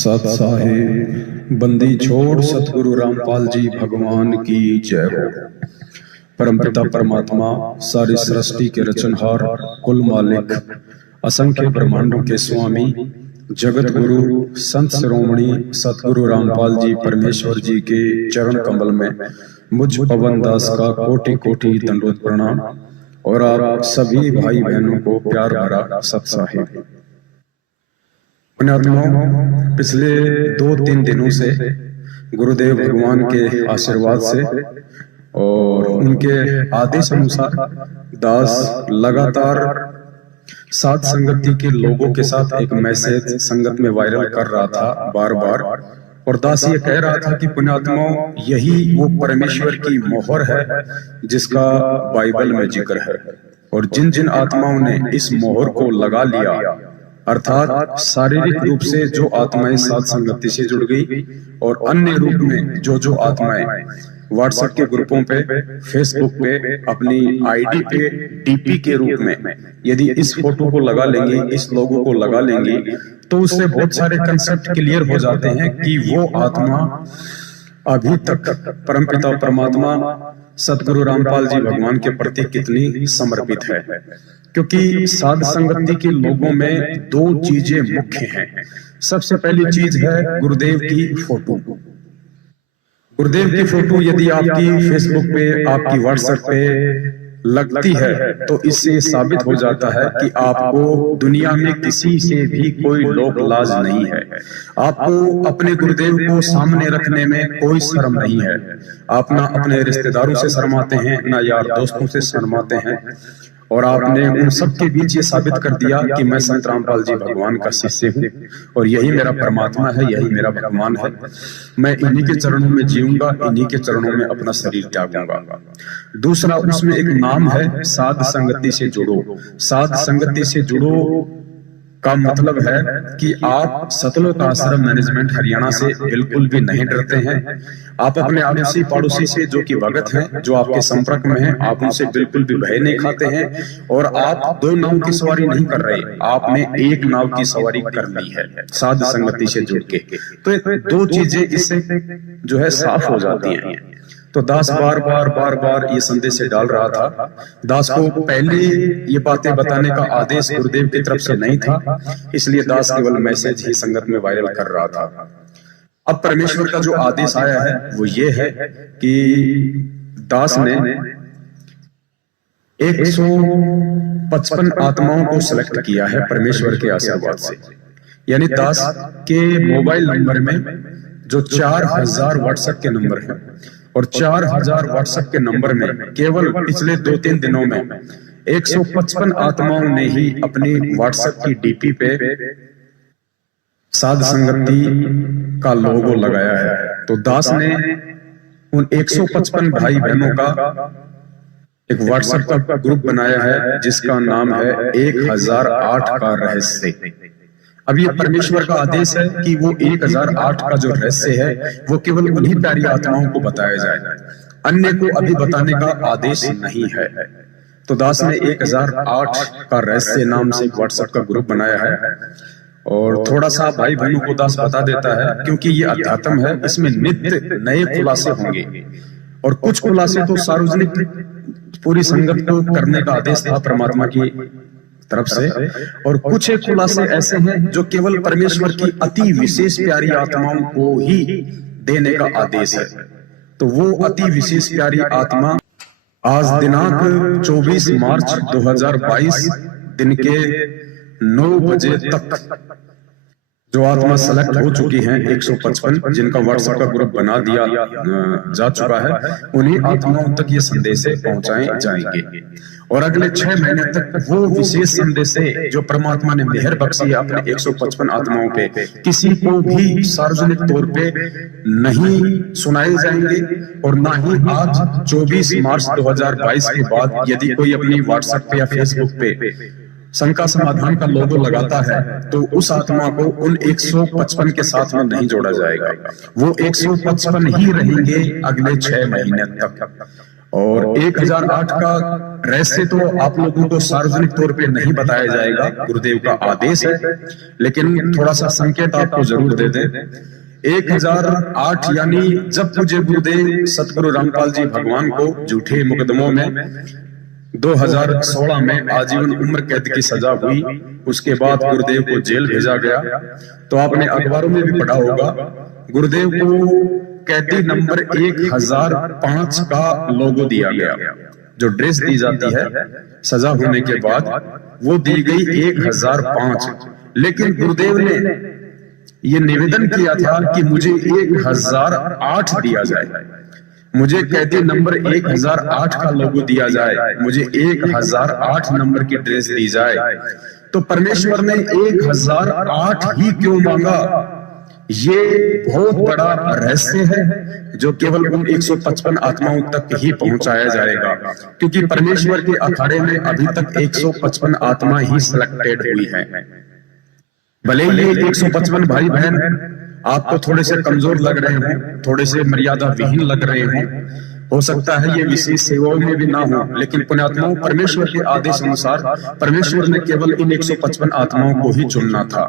सत साहिब बंदी छोड़ सतगुरु रामपाल जी भगवान की जय हो। परमपिता परमात्मा सारी सृष्टि के रचनहार, कुल मालिक, असंख्य ब्रह्मांडों के स्वामी, जगत गुरु संत शिरोमणि सतगुरु रामपाल जी परमेश्वर जी के चरण कमल में मुझ पवन दास का कोटि कोटि दंडवत प्रणाम और आप सभी भाई बहनों को प्यार भरा सत साहिब। पुण्यात्माओं, पिछले 2-3 दिनों से गुरुदेव भगवान के आशीर्वाद से और उनके आदेश अनुसार दास लगातार साध संगति के लोगों के साथ एक मैसेज संगत में वायरल कर रहा था बार बार, और दास ये कह रहा था कि पुण्यात्माओं, यही वो परमेश्वर की मोहर है जिसका बाइबल में जिक्र है, और जिन जिन आत्माओं ने इस मोहर को लगा लिया, अर्थात शारीरिक रूप से जो आत्माएं साध संगति से जुड़ गई और अन्य रूप में जो आत्माएं व्हाट्सएप के ग्रुपों पे, फेसबुक पे, अपनी आईडी पे डीपी के रूप में यदि इस फोटो को लगा लेंगे, इस लोगो को लगा लेंगे, तो उससे बहुत सारे कंसेप्ट क्लियर हो जाते हैं कि वो आत्मा अभी तक परमपिता परमात्मा सतगुरु रामपाल जी भगवान के प्रति कितनी समर्पित है। क्योंकि साध संगति के लोगों में 2 चीजें मुख्य हैं। सबसे पहली चीज है गुरुदेव की फोटो। गुरुदेव की फोटो यदि आपकी फेसबुक पे, आपकी व्हाट्सएप पे लगती है तो इससे साबित हो जाता है कि आपको दुनिया में किसी से भी कोई लोक लाज नहीं है। आपको अपने गुरुदेव को सामने रखने में कोई शर्म नहीं है। आप ना अपने रिश्तेदारों से शर्माते हैं, ना यार दोस्तों से शर्माते हैं, और आपने उन सब के बीच ये साबित कर दिया कि मैं संत रामपाल जी भगवान का शिष्य हूँ और यही मेरा परमात्मा है, यही मेरा भगवान है। मैं इन्हीं के चरणों में जीऊंगा, इन्हीं के चरणों में अपना शरीर त्यागूंगा। दूसरा, उसमें एक नाम है साध संगति से जुड़ो। साध संगति से जुड़ो का मतलब है कि आप सतलोक आश्रम मैनेजमेंट हरियाणा से बिल्कुल भी नहीं डरते हैं। आप अपने आड़ोसी पड़ोसी से जो कि भगत हैं, जो आपके संपर्क में हैं, आप उनसे बिल्कुल भी भय नहीं खाते हैं, और आप 2 नाव की सवारी नहीं कर रहे, आपने एक नाव की सवारी कर ली है साध संगति से जुड़ के। तो 2 चीजें इससे जो है साफ हो जाती हैं। तो दास बार बार ये संदेश डाल रहा था। दास को पहले ये बातें बताने का आदेश गुरुदेव की तरफ से नहीं था, इसलिए दास केवल मैसेज ही संगत में वायरल कर रहा था। अब परमेश्वर का जो आदेश आया है वो ये है कि दास ने 155 आत्माओं को सिलेक्ट किया है परमेश्वर के आशीर्वाद से। यानी दास के मोबाइल नंबर में जो 4000 व्हाट्सएप के नंबर हैं, और 4000 व्हाट्सएप के नंबर में केवल पिछले 2-3 दिनों में 155 आत्माओं ने ही अपनी व्हाट्सएप की डीपी पे साध संगति का लोगो लगाया है। तो दास ने उन 155 भाई बहनों का एक व्हाट्सएप का ग्रुप बनाया है जिसका नाम है 1008 का रहस्य। अब ये परमेश्वर का आदेश है कि वो 1008 का जो रहस्य है वो केवल उन्हीं प्यारी आत्माओं को बताया जाए, अन्य को अभी बताने का आदेश नहीं है। तो दास ने 1008 का रहस्य नाम से एक व्हाट्सएप का ग्रुप बनाया है, और थोड़ा सा भाई बहनों को दास बता देता है क्योंकि ये अध्यात्म है, इसमें नित्य नए खुलासे होंगे, और कुछ खुलासे तो सार्वजनिक पूरी संगत को करने का आदेश था परमात्मा की तरफ से, और कुछ एक खुलासे ऐसे हैं जो केवल परमेश्वर की अति विशेष प्यारी आत्माओं को ही देने का आदेश है। तो वो अति विशेष प्यारी आत्मा आज दिनांक 24 मार्च 2022 दिन के 9 बजे तक जो आत्मा सेलेक्ट हो चुकी हैं 155, जिनका व्हाट्सएप का ग्रुप बना दिया जा चुका है, उन्हीं आत्माओं तक ये संदेश पहुंचाए जाएंगे, और अगले 6 महीने तक वो विशेष संदेश जो परमात्मा ने मेहर बख्शी है अपने 155 आत्माओं पे, किसी को भी सार्वजनिक तौर पे नहीं सुनाए जाएंगे। और ना ही आज 24 मार्च 2022 के बाद यदि कोई अपनी व्हाट्सएप पे या फेसबुक पे शंका समाधान का लोगो लगाता है तो उस आत्मा को उन 155 के साथ में नहीं जोड़ा जाएगा। वो 155 ही रहेंगे अगले 6 महीने तक। और 1008 का रहस्य तो आप लोगों को सार्वजनिक तौर पे नहीं बताया जाएगा, गुरुदेव का आदेश है, लेकिन थोड़ा सा संकेत आपको जरूर दे दें। 1008 यानी जब पूज्य गुरुदेव सतगुरु रामपाल जी भगवान को झूठे मुकदमों में 2016 में आजीवन उम्र कैद की सजा हुई, उसके बाद गुरुदेव को जेल भेजा गया। तो आपने अखबारों में भी पढ़ा होगा, गुरुदेव को कैदी नंबर 1005 का लोगो दिया गया। जो ड्रेस दी जाती है सजा होने के बाद, वो दी गई 1005। लेकिन गुरुदेव ने ये निवेदन किया था कि मुझे 1008 दिया जाए, मुझे कैदी नंबर 1008 का लोगो दिया जाए, मुझे 1008 नंबर की ड्रेस दी जाए। तो परमेश्वर ने 1008 ही क्यों मांगा, ये बहुत बड़ा रहस्य है जो केवल उन 155 आत्माओं तक ही पहुंचाया जाएगा, क्योंकि परमेश्वर के अखाड़े में अभी तक 155 आत्मा ही सिलेक्टेड हुई है। भले ही ये 155 भाई बहन आपको थोड़े से कमजोर लग रहे हों, थोड़े से मर्यादा विहीन लग रहे हों, हो सकता है ये विशेष सेवाओं में भी ना हो, लेकिन पुण्यात्माओं, परमेश्वर के आदेश अनुसार परमेश्वर ने केवल इन 155 आत्माओं को ही चुनना था।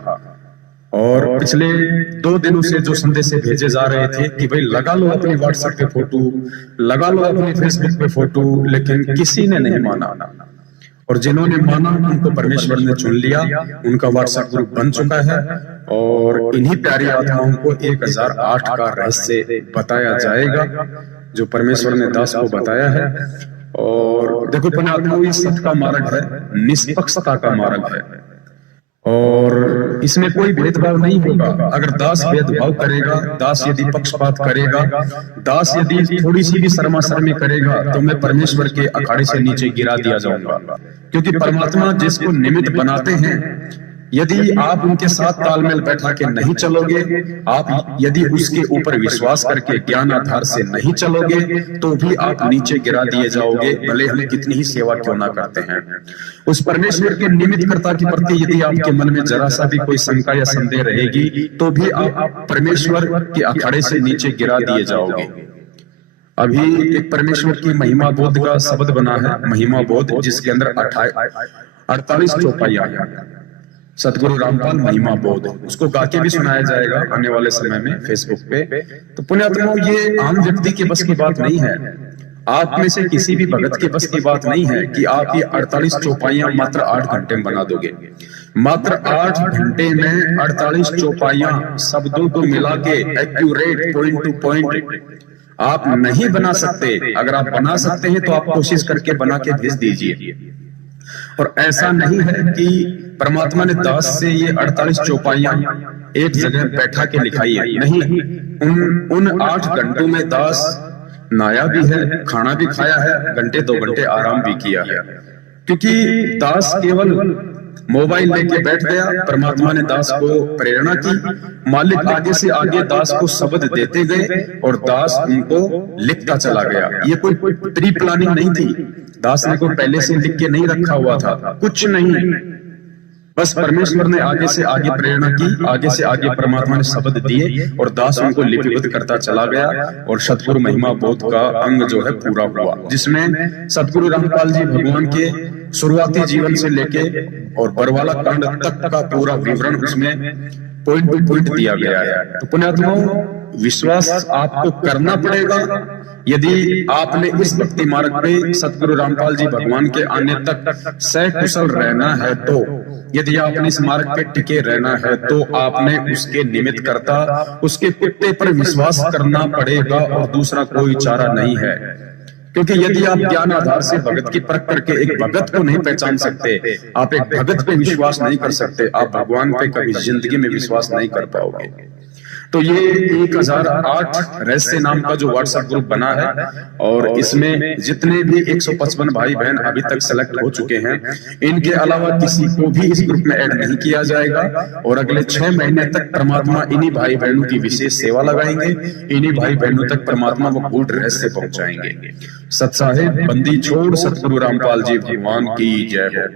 और पिछले 2 दिनों से जो संदेश भेजे जा रहे थे कि भाई लगा लो अपने व्हाट्सएप पे फोटो, लगा लो अपने फेसबुक पे फोटो, लेकिन किसी ने नहीं माना। और जिन्होंने माना उनको परमेश्वर ने चुन लिया, उनका व्हाट्सएप ग्रुप बन चुका है। और इन्हीं प्यारी आत्माओं को 1008 का रहस्य बताया जाएगा जो परमेश्वर ने दास को बताया है। और देखो पुण्यात्माओं, ये सत्य का मार्ग है, निष्पक्षता का मार्ग है, और इसमें कोई भेदभाव नहीं होगा। अगर दास भेदभाव करेगा, दास यदि पक्षपात करेगा, दास यदि थोड़ी सी भी शर्माशर्मी करेगा, तो मैं परमेश्वर के अखाड़े से नीचे गिरा दिया जाऊंगा। क्योंकि परमात्मा जिसको निमित्त बनाते हैं, यदि आप उनके साथ तालमेल बैठा के नहीं चलोगे, आप यदि उसके ऊपर विश्वास करके ज्ञान आधार से नहीं चलोगे, तो भी आप नीचे गिरा दिए जाओगे, भले हम कितनी ही सेवा क्यों ना करते हैं। उस परमेश्वर के निमित्तकर्ता के प्रति यदि आपके मन में जरा सा भी कोई शंका या संदेह रहेगी, तो भी आप परमेश्वर के अखाड़े से नीचे गिरा दिए जाओगे। अभी एक परमेश्वर की महिमा बोध का शब्द बना है, महिमा बोध, जिसके अंदर 48 चौपाइयां हैं। सतगुरु रामपाल महिमा बोध, उसको गा के भी सुनाया जाएगा आने वाले समय में फेसबुक पे। तो पुण्यात्माओं, ये आम व्यक्ति के बस की बात नहीं है, आप में से किसी भी भगत के बस की बात नहीं है कि आप ये 48 चौपाइयां मात्र 8 घंटे में बना दोगे। मात्र 8 घंटे में 48 चौपाइयां शब्दों को मिला के एक्यूरेट, पॉइंट टू पॉइंट आप नहीं बना सकते। अगर आप बना सकते हैं तो आप कोशिश करके बना के भेज दीजिए। और ऐसा नहीं है कि परमात्मा ने दास से ये 48 चौपाइयां एक जगह बैठा के लिखाई है, नहीं। उन 8 घंटों में दास नहाया भी है, खाना भी खाया है, घंटे 2 घंटे आराम भी किया है। क्योंकि दास केवल मोबाइल लेके बैठ गया, परमात्मा ने दास को प्रेरणा की, मालिक आगे से आगे दास को शब्द देते गए और दास उनको लिखता चला गया। ये कोई प्री प्लानिंग नहीं थी, दास ने कोई पहले से लिख के नहीं रखा हुआ था, कुछ नहीं। बस परमेश्वर ने आगे से आगे प्रेरणा की, आगे से आगे परमात्मा ने शब्द दिए और दास उनको लिपिबद्ध करता चला गया। और सतगुरु महिमा बोध का अंग जो है पूरा हुआ, जिसमें सतगुरु रामपाल जी भगवान के शुरुआती जीवन से लेके और बरवाला कांड तक का पूरा विवरण उसमें पॉइंट टू पॉइंट दिया गया है। तो पुण्यात्माओं, विश्वास आपको करना पड़ेगा। यदि आपने इस भक्ति मार्ग पे सतगुरु रामपाल जी भगवान के आने तक सकुशल रहना है, तो यदि आपने इस मार्ग पे टिके रहना है, तो आपने उसके निमित्त करता, उसके कुत्ते पर विश्वास करना पड़ेगा और दूसरा कोई चारा नहीं है। क्योंकि यदि आप ज्ञान आधार से भगत की परख करके एक भगत को नहीं पहचान सकते, आप एक भगत पे विश्वास नहीं कर सकते, आप भगवान पे कभी जिंदगी में विश्वास नहीं कर पाओगे। तो ये 1008 रहस्य नाम का जो व्हाट्सएप ग्रुप बना है, और इसमें जितने भी 155 भाई बहन अभी तक सेलेक्ट हो चुके हैं, इनके अलावा किसी को भी इस ग्रुप में ऐड नहीं किया जाएगा। और अगले 6 महीने तक परमात्मा इन्हीं भाई बहनों की विशेष सेवा लगाएंगे, इन्हीं भाई बहनों तक परमात्मा वो गूढ़ रहस्य पहुंचाएंगे। सत साहेब बंदी छोड़ सतगुरु रामपाल जी भगवान की जय हो।